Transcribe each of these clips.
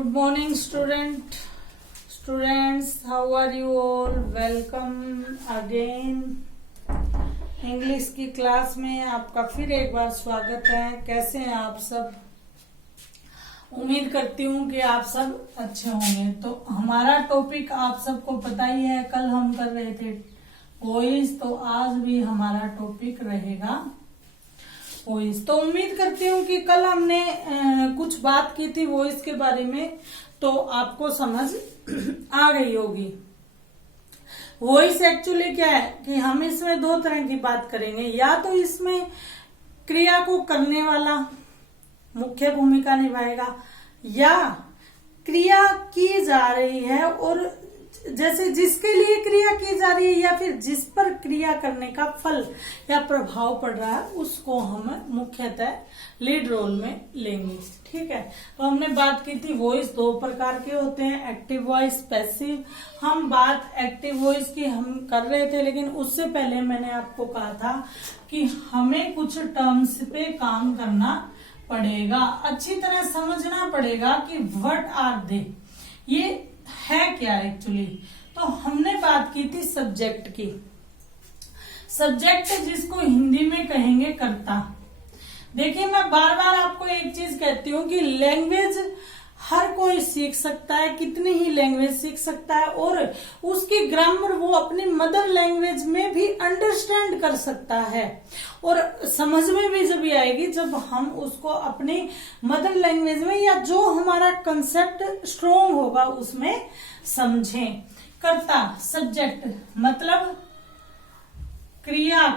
Good morning, students. How are you all? Welcome again. English की class में आपका फिर एक बार स्वागत है। कैसे हैं आप सब? उम्मीद करती हूँ कि आप सब अच्छे होंगे। तो हमारा टॉपिक आप सबको पता ही है, कल हम कर रहे थे वॉइस, तो आज भी हमारा टॉपिक रहेगा वॉइस। तो उम्मीद करती हूँ कि कल हमने कुछ बात की थी वॉइस के बारे में, तो आपको समझ आ गई होगी। वॉइस एक्चुअली क्या है कि हम इसमें दो तरह की बात करेंगे, या तो इसमें क्रिया को करने वाला मुख्य भूमिका निभाएगा, या क्रिया की जा रही है और जैसे जिसके लिए क्रिया की जा रही है या फिर जिस पर क्रिया करने का फल या प्रभाव पड़ रहा है, उसको हम मुख्यतः लीड रोल में लेंगे। ठीक है, तो हमने बात की थी वॉइस दो प्रकार के होते हैं, एक्टिव वॉइस, पैसिव। हम बात एक्टिव वॉइस की हम कर रहे थे, लेकिन उससे पहले मैंने आपको कहा था कि हमें कुछ टर्म्स पे काम करना पड़ेगा, अच्छी तरह समझना पड़ेगा कि व्हाट आर दे, ये है क्या एक्चुअली। तो हमने बात की थी सब्जेक्ट की। सब्जेक्ट जिसको हिंदी में कहेंगे कर्ता। देखिए, मैं बार बार आपको एक चीज कहती हूँ कि लैंग्वेज हर कोई सीख सकता है, कितनी ही लैंग्वेज सीख सकता है, और उसकी ग्रामर वो अपनी मदर लैंग्वेज में भी अंडरस्टैंड कर सकता है, और समझ में भी जब आएगी जब हम उसको अपनी मदर लैंग्वेज में, या जो हमारा कंसेप्ट स्ट्रोंग होगा उसमें समझें। कर्ता सब्जेक्ट मतलब क्रिया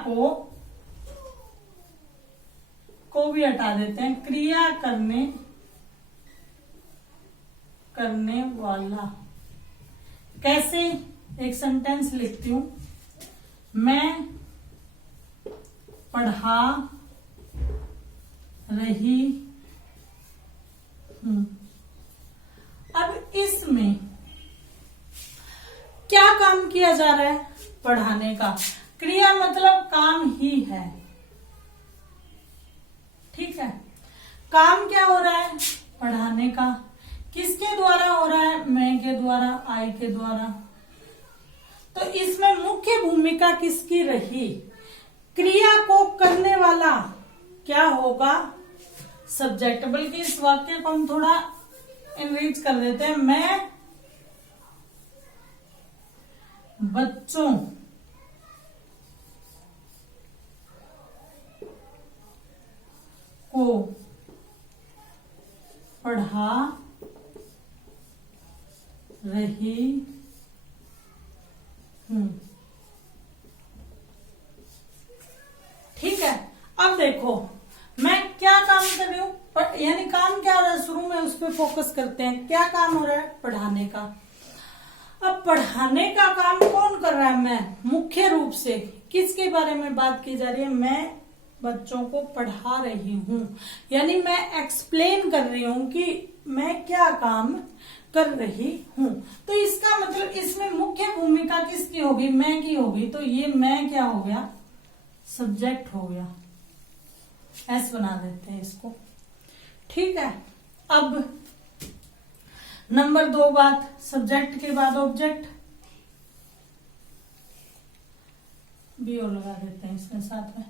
को भी हटा देते हैं, क्रिया करने वाला। कैसे? एक सेंटेंस लिखती हूं, मैं पढ़ा रही हूं। अब इसमें क्या काम किया जा रहा है? पढ़ाने का। क्रिया मतलब काम ही है। ठीक है, काम क्या हो रहा है? पढ़ाने का। किसके द्वारा हो रहा है? मैं के द्वारा, आई के द्वारा। तो इसमें मुख्य भूमिका किसकी रही? क्रिया को करने वाला क्या होगा? सब्जेक्ट। बल्कि इस वाक्य को हम थोड़ा एनरिच कर देते हैं, मैं बच्चों को पढ़ा रही हूं। ठीक है, अब देखो मैं क्या काम कर रही हूं, यानी काम क्या हो रहा है, शुरू में उस पर फोकस करते हैं। क्या काम हो रहा है? पढ़ाने का। अब पढ़ाने का काम कौन कर रहा है? मैं। मुख्य रूप से किसके बारे में बात की जा रही है? मैं बच्चों को पढ़ा रही हूं, यानी मैं एक्सप्लेन कर रही हूं कि मैं क्या काम कर रही हूं। तो इसका मतलब इसमें मुख्य भूमिका किसकी होगी? मैं की होगी। तो ये मैं क्या हो गया? सब्जेक्ट हो गया। एस बना देते हैं इसको। ठीक है, अब नंबर 2 बात, सब्जेक्ट के बाद ऑब्जेक्ट भी और लगा देते हैं इसके साथ में।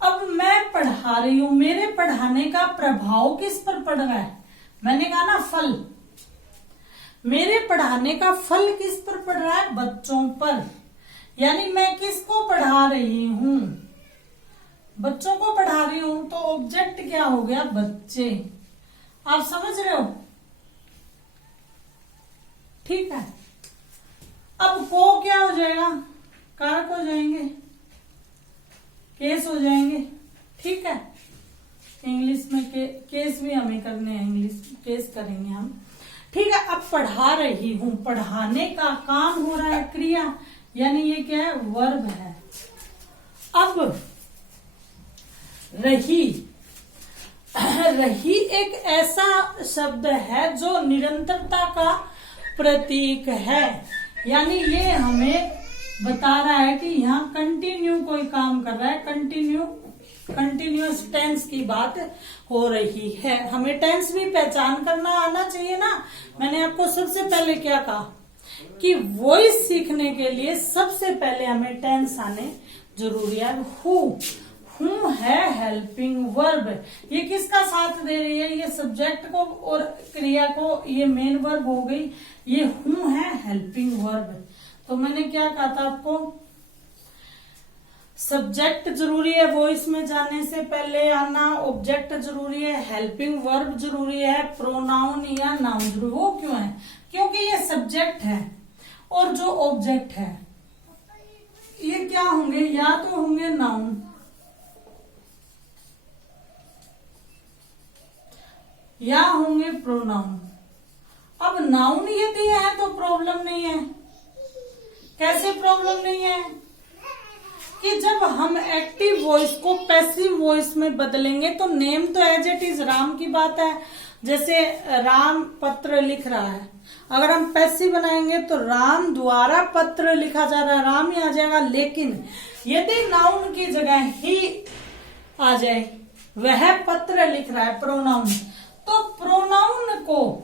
अब मैं पढ़ा रही हूं, मेरे पढ़ाने का प्रभाव किस पर पड़ रहा है? मैंने कहा ना फल। मेरे पढ़ाने का फल किस पर पड़ रहा है? बच्चों पर। यानी मैं किसको पढ़ा रही हूं? बच्चों को पढ़ा रही हूं, तो ऑब्जेक्ट क्या हो गया? बच्चे। आप समझ रहे हो? ठीक है, अब को क्या हो जाएगा? कारक हो जाएंगे, केस हो जाएंगे। ठीक है, इंग्लिश में केस भी हमें करने हैं, इंग्लिश केस करेंगे हम। ठीक है, अब पढ़ा रही हूं, पढ़ाने का काम हो रहा है, क्रिया, यानी ये क्या है? वर्ब है। अब रही एक ऐसा शब्द है जो निरंतरता का प्रतीक है, यानी ये हमें बता रहा है कि यहाँ कंटिन्यू कोई काम कर रहा है, कंटिन्यू कंटिन्यूअस टेंस की बात हो रही है। हमें टेंस भी पहचान करना आना चाहिए ना। मैंने आपको सबसे पहले क्या कहा कि वॉइस सीखने के लिए सबसे पहले हमें टेंस आने जरूरी है। हूँ है हेल्पिंग वर्ब, ये किसका साथ दे रही है? ये सब्जेक्ट को और क्रिया को, ये मेन वर्ब हो गई। ये हूँ है हेल्पिंग वर्ब। तो मैंने क्या कहा था आपको, सब्जेक्ट जरूरी है वॉइस में जाने से पहले आना, ऑब्जेक्ट जरूरी है, हेल्पिंग वर्ब जरूरी है, प्रोनाउन या नाउन जरूरी। वो क्यों है? क्योंकि ये सब्जेक्ट है और जो ऑब्जेक्ट है ये क्या होंगे? या तो होंगे नाउन या होंगे प्रोनाउन। अब नाउन यदि है तो प्रॉब्लम नहीं है। कैसे प्रॉब्लम नहीं है? कि जब हम एक्टिव वॉइस को पैसिव वॉइस में बदलेंगे तो नेम तो एज इट इज राम की बात है। जैसे राम पत्र लिख रहा है, अगर हम पैसिव बनाएंगे तो राम द्वारा पत्र लिखा जा रहा है, राम ही आ जाएगा। लेकिन यदि नाउन की जगह ही आ जाए, वह पत्र लिख रहा है, प्रोनाउन, तो प्रोनाउन को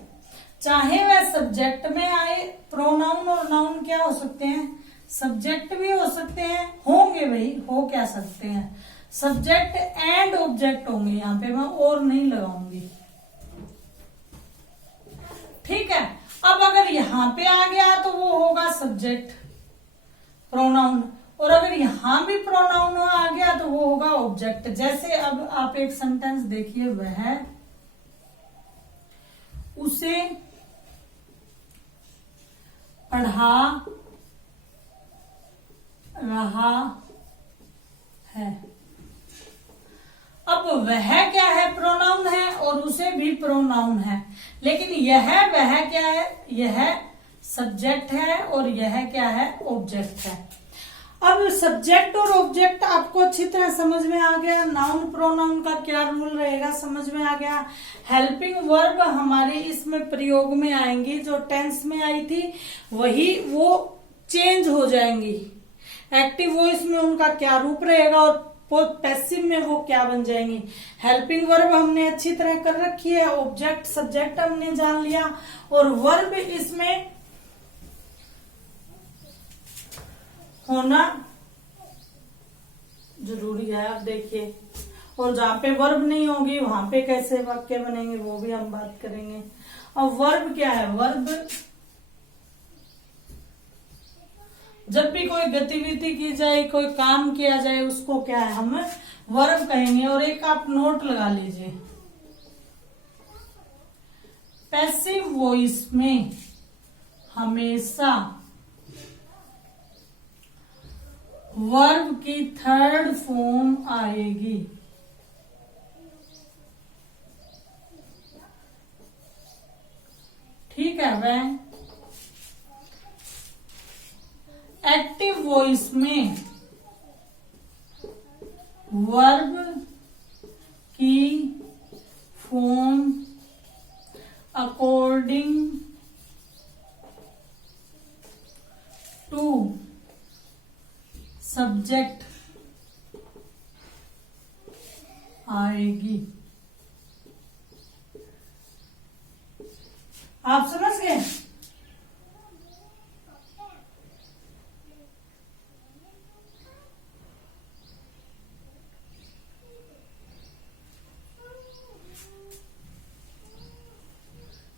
चाहे वह सब्जेक्ट में आए, प्रोनाउन और नाउन क्या हो सकते हैं? सब्जेक्ट भी हो सकते हैं, होंगे भाई, हो क्या सकते हैं, सब्जेक्ट एंड ऑब्जेक्ट होंगे। यहाँ पे मैं और नहीं लगाऊंगी, ठीक है। अब अगर यहाँ पे आ गया तो वो होगा सब्जेक्ट प्रोनाउन, और अगर यहां भी प्रोनाउन आ गया तो वो होगा ऑब्जेक्ट। जैसे अब आप एक सेंटेंस देखिए, वह उसे पढ़ा रहा है। अब वह क्या है? प्रोनाउन है, और उसे भी प्रोनाउन है। लेकिन यह वह क्या है? यह सब्जेक्ट है और यह क्या है? ऑब्जेक्ट है। अब सब्जेक्ट और ऑब्जेक्ट आपको अच्छी तरह समझ में आ गया। नाउन प्रोनाउन का क्या रूल रहेगा समझ में आ गया। हेल्पिंग वर्ब हमारी इसमें प्रयोग में आएंगी, जो टेंस में आई थी वही वो चेंज हो जाएंगी। एक्टिव वॉइस में उनका क्या रूप रहेगा और पैसिव में वो क्या बन जाएंगी। हेल्पिंग वर्ब हमने अच्छी तरह कर रखी है, ऑब्जेक्ट सब्जेक्ट हमने जान लिया, और वर्ब इसमें होना जरूरी है। आप देखिए, और जहां पे वर्ब नहीं होगी वहां पे कैसे वाक्य बनेंगे वो भी हम बात करेंगे। और वर्ब क्या है? वर्ब जब भी कोई गतिविधि की जाए, कोई काम किया जाए, उसको क्या है? हम वर्ब कहेंगे। और एक आप नोट लगा लीजिए, पैसिव वॉइस में हमेशा वर्ब की थर्ड फॉर्म आएगी। ठीक है। वह एक्टिव वॉइस में वर्ब की फॉर्म अकॉर्डिंग टू सब्जेक्ट आएगी। आप समझ गए?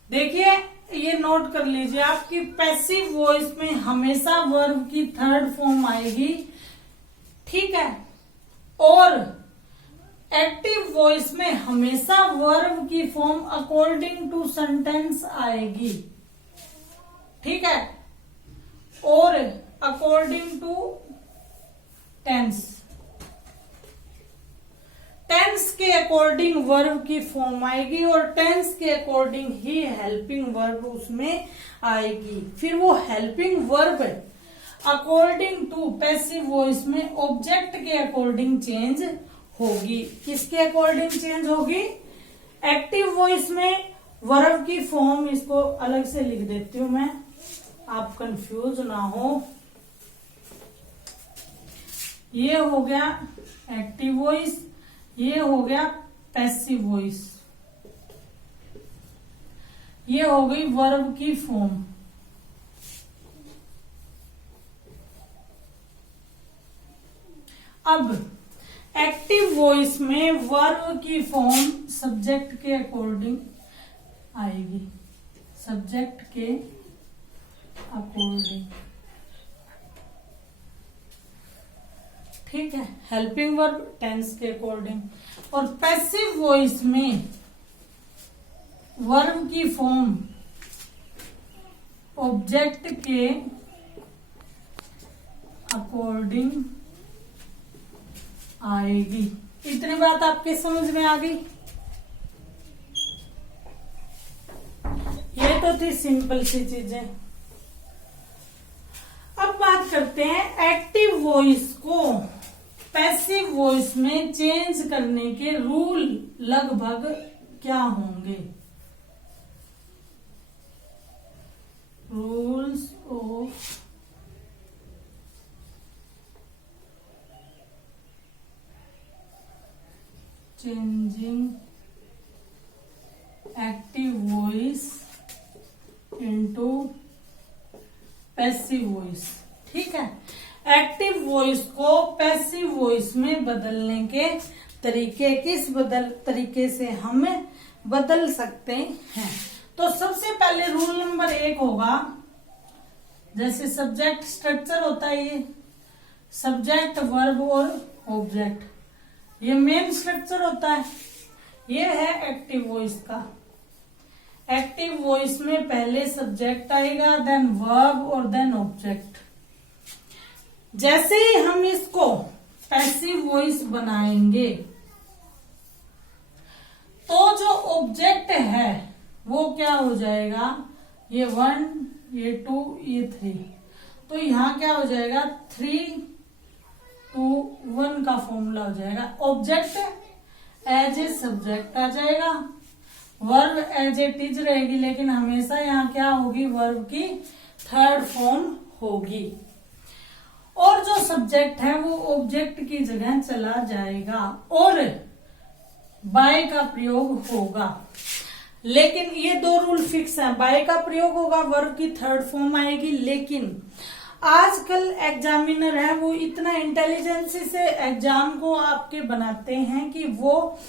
देखिए, ये नोट कर लीजिए, आपकी पैसिव वॉइस में हमेशा वर्ब की थर्ड फॉर्म आएगी, ठीक है। और एक्टिव वॉइस में हमेशा वर्ब की फॉर्म अकॉर्डिंग टू सेंटेंस आएगी, ठीक है। और अकॉर्डिंग टू टेंस, टेंस के अकॉर्डिंग वर्ब की फॉर्म आएगी, और टेंस के अकॉर्डिंग ही हेल्पिंग वर्ब उसमें आएगी। फिर वो helping verb according to passive voice में ऑब्जेक्ट के अकॉर्डिंग चेंज होगी। किसके अकॉर्डिंग चेंज होगी? एक्टिव वॉइस में वर्ब की फॉर्म, इसको अलग से लिख देती हूं मैं, आप कंफ्यूज ना हो। ये हो गया एक्टिव वॉइस, ये हो गया पैसिव वॉइस, ये हो गई वर्ब की फॉर्म। अब एक्टिव वॉइस में वर्ब की फॉर्म सब्जेक्ट के अकॉर्डिंग आएगी, सब्जेक्ट के अकॉर्डिंग, ठीक है, हेल्पिंग वर्ब टेंस के अकॉर्डिंग। और पैसिव वॉइस में वर्ब की फॉर्म ऑब्जेक्ट के अकॉर्डिंग आएगी। इतनी बात आपके समझ में आ गई? ये तो थी सिंपल सी चीजें। अब बात करते हैं एक्टिव वॉइस को पैसिव वॉइस में चेंज करने के रूल लगभग क्या होंगे। Rules of changing active voice into passive voice. ठीक है, एक्टिव वॉइस को पैसिव वॉइस में बदलने के तरीके किस तरीके से हम बदल सकते हैं। तो सबसे पहले रूल नंबर 1 होगा, जैसे सब्जेक्ट स्ट्रक्चर होता है, ये सब्जेक्ट वर्ब और ऑब्जेक्ट, ये मेन स्ट्रक्चर होता है। ये है एक्टिव वॉइस का। एक्टिव वॉइस में पहले सब्जेक्ट आएगा, देन वर्ब और देन ऑब्जेक्ट। जैसे ही हम इसको पैसिव वॉइस बनाएंगे तो जो ऑब्जेक्ट है वो क्या हो जाएगा, ये 1, ये 2, ये 3। तो यहां क्या हो जाएगा, 3, 2, 1 का फॉर्मूला हो जाएगा। ऑब्जेक्ट एज ए सब्जेक्ट आ जाएगा, वर्ब एज ए इज रहेगी, लेकिन हमेशा यहाँ क्या होगी, वर्ब की थर्ड फॉर्म होगी। और जो सब्जेक्ट है वो ऑब्जेक्ट की जगह चला जाएगा और बाय का प्रयोग होगा। लेकिन ये 2 रूल फिक्स हैं, बाय का प्रयोग होगा, वर्ब की थर्ड फॉर्म आएगी। लेकिन आजकल एग्जामिनर है वो इतना इंटेलिजेंसी से एग्जाम को आपके बनाते हैं कि वो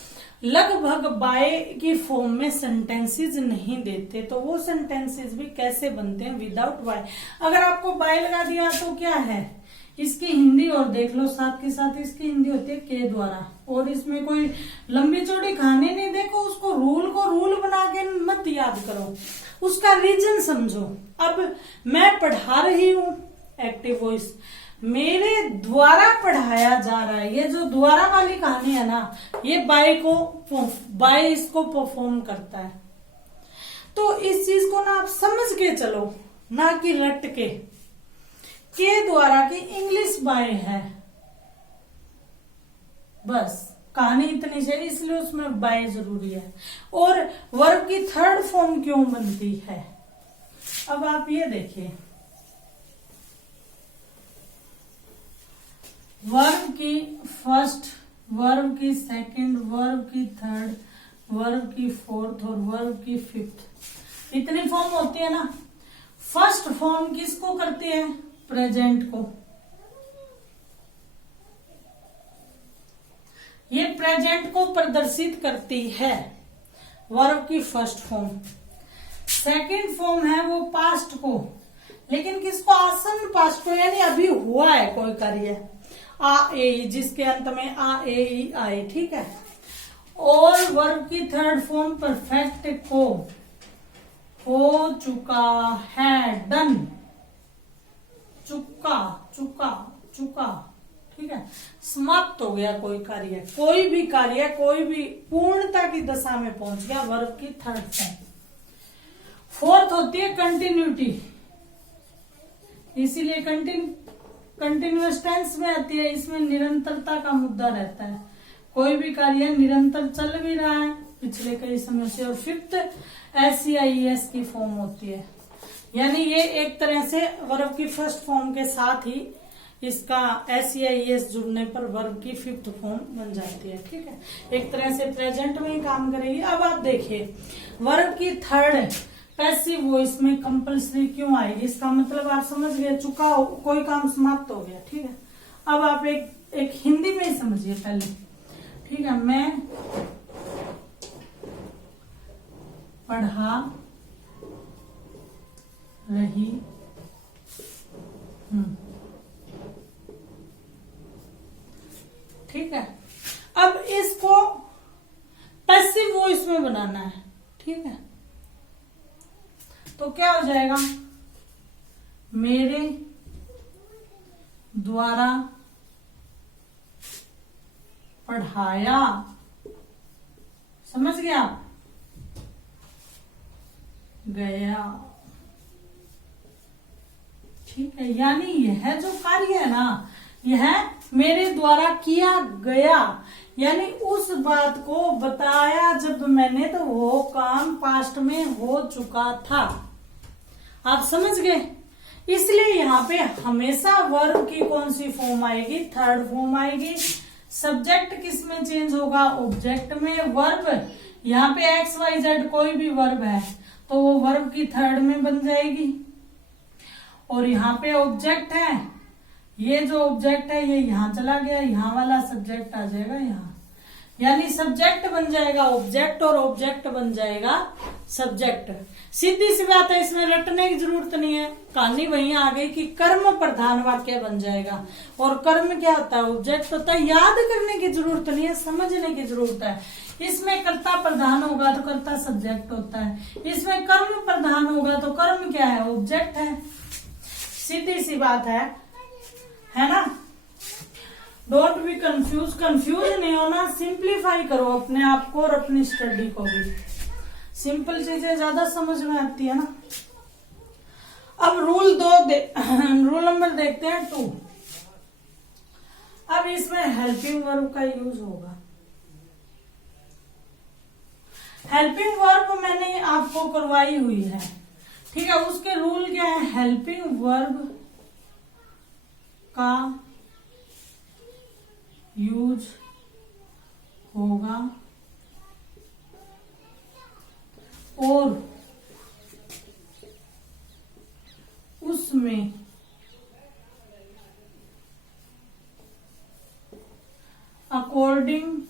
लगभग बाय की फॉर्म में सेंटेंसेस नहीं देते। तो वो सेंटेंसेस भी कैसे बनते हैं, विदाउट बाय। अगर आपको बाय लगा दिया तो क्या है, इसकी हिंदी और देख लो, साथ के साथ इसकी हिंदी होती है के द्वारा। और इसमें कोई लंबी चौड़ी कहानी नहीं, देखो उसको रूल बना के मत याद करो, उसका रीजन समझो। अब मैं पढ़ा रही हूं एक्टिव वॉइस, मेरे द्वारा पढ़ाया जा रहा है, ये जो द्वारा वाली कहानी है ना, ये बाय इसको परफॉर्म करता है। तो इस चीज को ना आप समझ के चलो, ना कि रट के द्वारा की इंग्लिश बाय है, बस कहानी इतनी से, इसलिए उसमें बाय जरूरी है। और वर्ब की थर्ड फॉर्म क्यों बनती है, अब आप ये देखिए, वर्ब की फर्स्ट, वर्ब की सेकंड, वर्ब की थर्ड, वर्ब की फोर्थ और वर्ब की फिफ्थ, इतनी फॉर्म होती है ना। फर्स्ट फॉर्म किसको करती है, प्रेजेंट को। ये प्रेजेंट को प्रदर्शित करती है, वर्ब की फर्स्ट फॉर्म। सेकंड फॉर्म है वो पास्ट को, लेकिन किसको, आसन्न पास्ट को, यानी अभी हुआ है कोई कार्य, आ ए, जिसके अंत में आ ए ई आए, ठीक है। और वर्ब की थर्ड फॉर्म परफेक्ट को, हो चुका है, डन, चुका, ठीक है, समाप्त हो गया कोई कार्य, कोई भी कार्य, कोई भी पूर्णता की दशा में पहुंच गया, वर्ब की थर्ड फॉर्म। फोर्थ होती है कंटिन्यूटी, इसीलिए कंटिन्यूअस टेंस में आती है, इसमें निरंतरता का मुद्दा रहता है, कोई भी कार्य निरंतर चल भी रहा है पिछले कई समय से। और फिफ्थ SCIES की फॉर्म होती है, यानी ये एक तरह से वर्ब की फर्स्ट फॉर्म के साथ ही इसका एस या एस जुड़ने पर वर्ब की फिफ्थ फॉर्म बन जाती है। ठीक है, एक तरह से प्रेजेंट में ही काम करेगी। अब आप देखिए वर्ब की थर्ड पैसिव वॉइस में कंपल्सरी क्यों आएगी, इसका मतलब आप समझ गए, चुका हो, कोई काम समाप्त हो गया। ठीक है, अब आप एक हिंदी में ही समझिए पहले। ठीक है, मैं पढ़ा रही हूं। ठीक है, अब इसको पैसिव वॉइस में बनाना है। ठीक है, तो क्या हो जाएगा, मेरे द्वारा पढ़ाया, समझ गया, गया। ठीक है, यानी यह जो कार्य है ना, यह मेरे द्वारा किया गया, यानी उस बात को बताया जब मैंने, तो वो काम पास्ट में हो चुका था। आप समझ गए, इसलिए यहाँ पे हमेशा वर्ब की कौन सी फॉर्म आएगी, थर्ड फॉर्म आएगी। सब्जेक्ट किस में चेंज होगा, ऑब्जेक्ट में। वर्ब यहाँ पे एक्स वाई जेड कोई भी वर्ब है तो वो वर्ब की थर्ड में बन जाएगी। और यहाँ पे ऑब्जेक्ट है, ये जो ऑब्जेक्ट है ये यहाँ चला गया, यहाँ वाला सब्जेक्ट आ जाएगा यहाँ, यानी सब्जेक्ट बन जाएगा ऑब्जेक्ट और ऑब्जेक्ट बन जाएगा सब्जेक्ट। सीधी सी बात है, इसमें रटने की जरूरत नहीं है, कहानी वहीं आ गई कि कर्म प्रधान वाक्य बन जाएगा। और कर्म क्या होता है, ऑब्जेक्ट होता है, याद करने की जरूरत नहीं है, समझने की जरूरत है। इसमें कर्ता प्रधान होगा तो कर्ता सब्जेक्ट होता है, इसमें कर्म प्रधान होगा तो कर्म क्या है, ऑब्जेक्ट है। सीधी सी बात है ना। डोंट बी कंफ्यूज नहीं होना, सिंप्लीफाई करो अपने आप को और अपनी स्टडी को भी। सिंपल चीजें ज्यादा समझ में आती है ना। अब रूल रूल नंबर देखते हैं 2। अब इसमें हेल्पिंग वर्ब का यूज होगा। हेल्पिंग वर्ब मैंने आपको करवाई हुई है। ठीक है, उसके रूल क्या है, हेल्पिंग वर्ब का यूज होगा और उसमें अकॉर्डिंग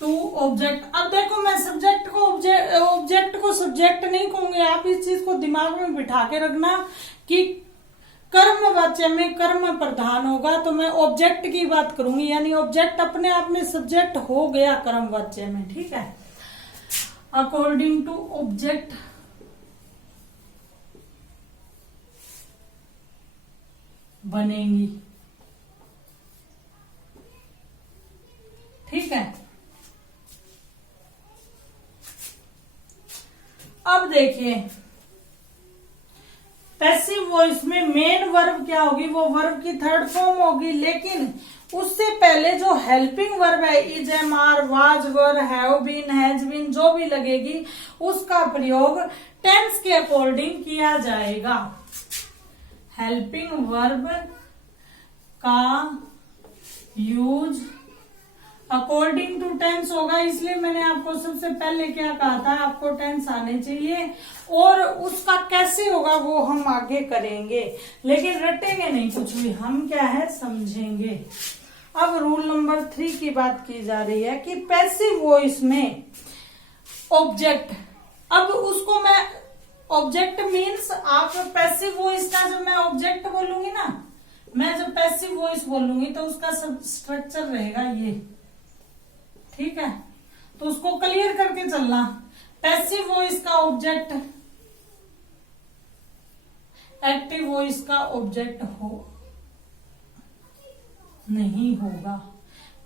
टू ऑब्जेक्ट। अब देखो, मैं सब्जेक्ट को ऑब्जेक्ट को सब्जेक्ट नहीं कहूंगी, आप इस चीज को दिमाग में बिठा के रखना कि कर्म वाच्य में कर्म प्रधान होगा तो मैं ऑब्जेक्ट की बात करूंगी, यानी ऑब्जेक्ट अपने आप में सब्जेक्ट हो गया कर्म वाच्य में। ठीक है, अकॉर्डिंग टू ऑब्जेक्ट बनेंगी। ठीक है, अब देखिए पैसिव वॉइस में मेन वर्ब क्या होगी, वो वर्ब की थर्ड फॉर्म होगी, लेकिन उससे पहले जो हेल्पिंग वर्ब है, is, am, are, was, were, have been, has been, जो भी लगेगी उसका प्रयोग टेंस के अकॉर्डिंग किया जाएगा। हेल्पिंग वर्ब का यूज अकॉर्डिंग टू टेंस होगा, इसलिए मैंने आपको सबसे पहले क्या कहा था, आपको टेंस आने चाहिए, और उसका कैसे होगा वो हम आगे करेंगे, लेकिन रटेंगे नहीं कुछ भी, हम क्या है समझेंगे। अब रूल नंबर 3 की बात की जा रही है कि पैसिव वॉइस में ऑब्जेक्ट, अब उसको मैं ऑब्जेक्ट मीन्स, आप पैसिव वॉइस का जब मैं ऑब्जेक्ट बोलूंगी ना, मैं जब पैसिव वॉइस बोलूंगी तो उसका सब स्ट्रक्चर रहेगा ये। ठीक है, तो उसको क्लियर करके चलना। पैसिव वॉइस का ऑब्जेक्ट एक्टिव वॉइस का ऑब्जेक्ट नहीं होगा।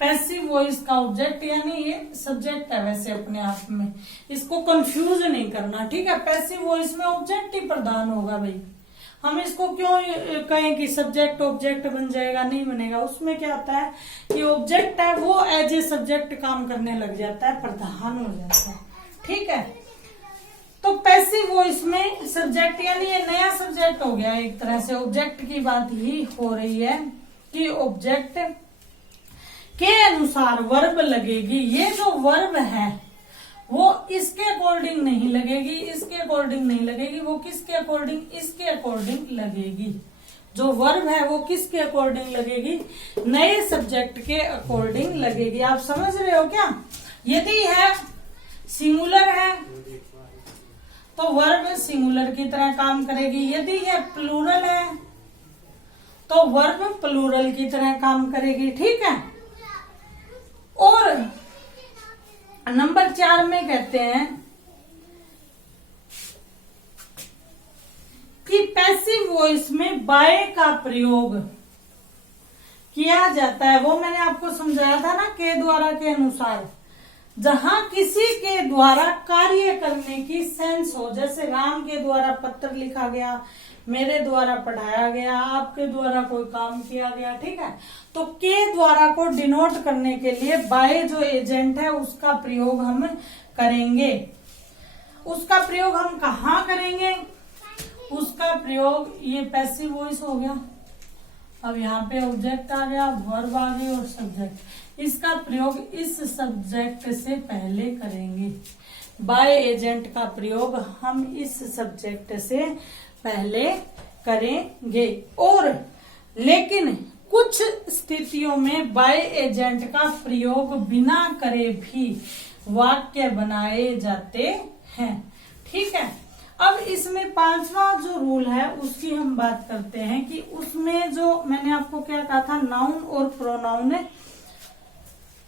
पैसिव वॉइस का ऑब्जेक्ट यानी ये सब्जेक्ट है वैसे अपने आप में, इसको कंफ्यूज नहीं करना। ठीक है, पैसिव वॉइस में ऑब्जेक्ट ही प्रधान होगा भाई। हम इसको क्यों कहें कि सब्जेक्ट ऑब्जेक्ट बन जाएगा, नहीं बनेगा। उसमें क्या होता है कि ऑब्जेक्ट है वो एज ए सब्जेक्ट काम करने लग जाता है, प्रधान हो जाता है। ठीक है, तो पैसिव वॉइस में सब्जेक्ट यानी ये नया सब्जेक्ट हो गया, एक तरह से ऑब्जेक्ट की बात ही हो रही है कि ऑब्जेक्ट के अनुसार वर्ब लगेगी। ये जो वर्ब है वो इसके अकॉर्डिंग नहीं लगेगी, इसके अकॉर्डिंग नहीं लगेगी, वो किसके अकॉर्डिंग, इसके अकॉर्डिंग लगेगी। जो वर्ब है वो किसके अकॉर्डिंग लगेगी, नए सब्जेक्ट के अकॉर्डिंग लगेगी। आप समझ रहे हो क्या? यदि है सिंगुलर है तो वर्ब सिंगुलर की तरह काम करेगी, यदि यह प्लूरल है तो वर्ब प्लूरल की तरह काम करेगी। ठीक है। और नंबर 4 में कहते हैं कि पैसिव वॉइस में बाय का प्रयोग किया जाता है। वो मैंने आपको समझाया था ना, के द्वारा के अनुसार, जहां किसी के द्वारा कार्य करने की सेंस हो, जैसे राम के द्वारा पत्र लिखा गया, मेरे द्वारा पढ़ाया गया, आपके द्वारा कोई काम किया गया। ठीक है। तो के द्वारा को डिनोट करने के लिए बाय जो एजेंट है उसका प्रयोग हम करेंगे। उसका प्रयोग हम कहाँ करेंगे? उसका प्रयोग, ये पैसिव वॉइस हो गया, अब यहाँ पे ऑब्जेक्ट आ गया, वर्ब आ गई और सब्जेक्ट। इसका प्रयोग इस सब्जेक्ट से पहले करेंगे। बाय एजेंट का प्रयोग हम इस सब्जेक्ट से पहले करेंगे। और लेकिन कुछ स्थितियों में बाय एजेंट का प्रयोग बिना करे भी वाक्य बनाए जाते हैं। ठीक है। अब इसमें 5वां जो रूल है उसकी हम बात करते हैं कि उसमें जो मैंने आपको क्या कहा था, नाउन और प्रोनाउन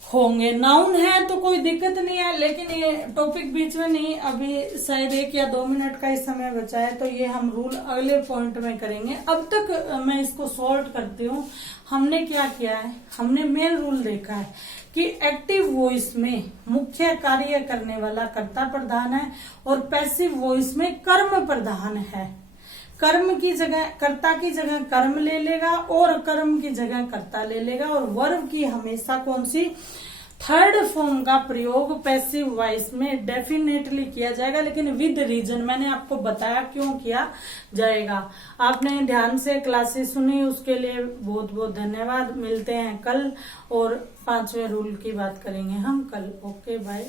होंगे। नाउन है तो कोई दिक्कत नहीं है, लेकिन ये टॉपिक बीच में नहीं, अभी शायद 1 या 2 मिनट का ही समय बचा है, तो ये हम रूल अगले पॉइंट में करेंगे। अब तक मैं इसको सॉर्ट करती हूँ। हमने क्या किया है, हमने मेन रूल देखा है कि एक्टिव वॉइस में मुख्य कार्य करने वाला कर्ता प्रधान है और पैसिव वॉइस में कर्म प्रधान है। कर्म की जगह, कर्ता की जगह कर्म ले लेगा और कर्म की जगह कर्ता ले लेगा। और वर्ब की हमेशा कौन सी, थर्ड फॉर्म का प्रयोग पैसिव वॉइस में डेफिनेटली किया जाएगा, लेकिन विद रीजन। मैंने आपको बताया क्यों किया जाएगा। आपने ध्यान से क्लासेस सुनी, उसके लिए बहुत बहुत धन्यवाद। मिलते हैं कल और 5वें रूल की बात करेंगे हम कल। Okay bye.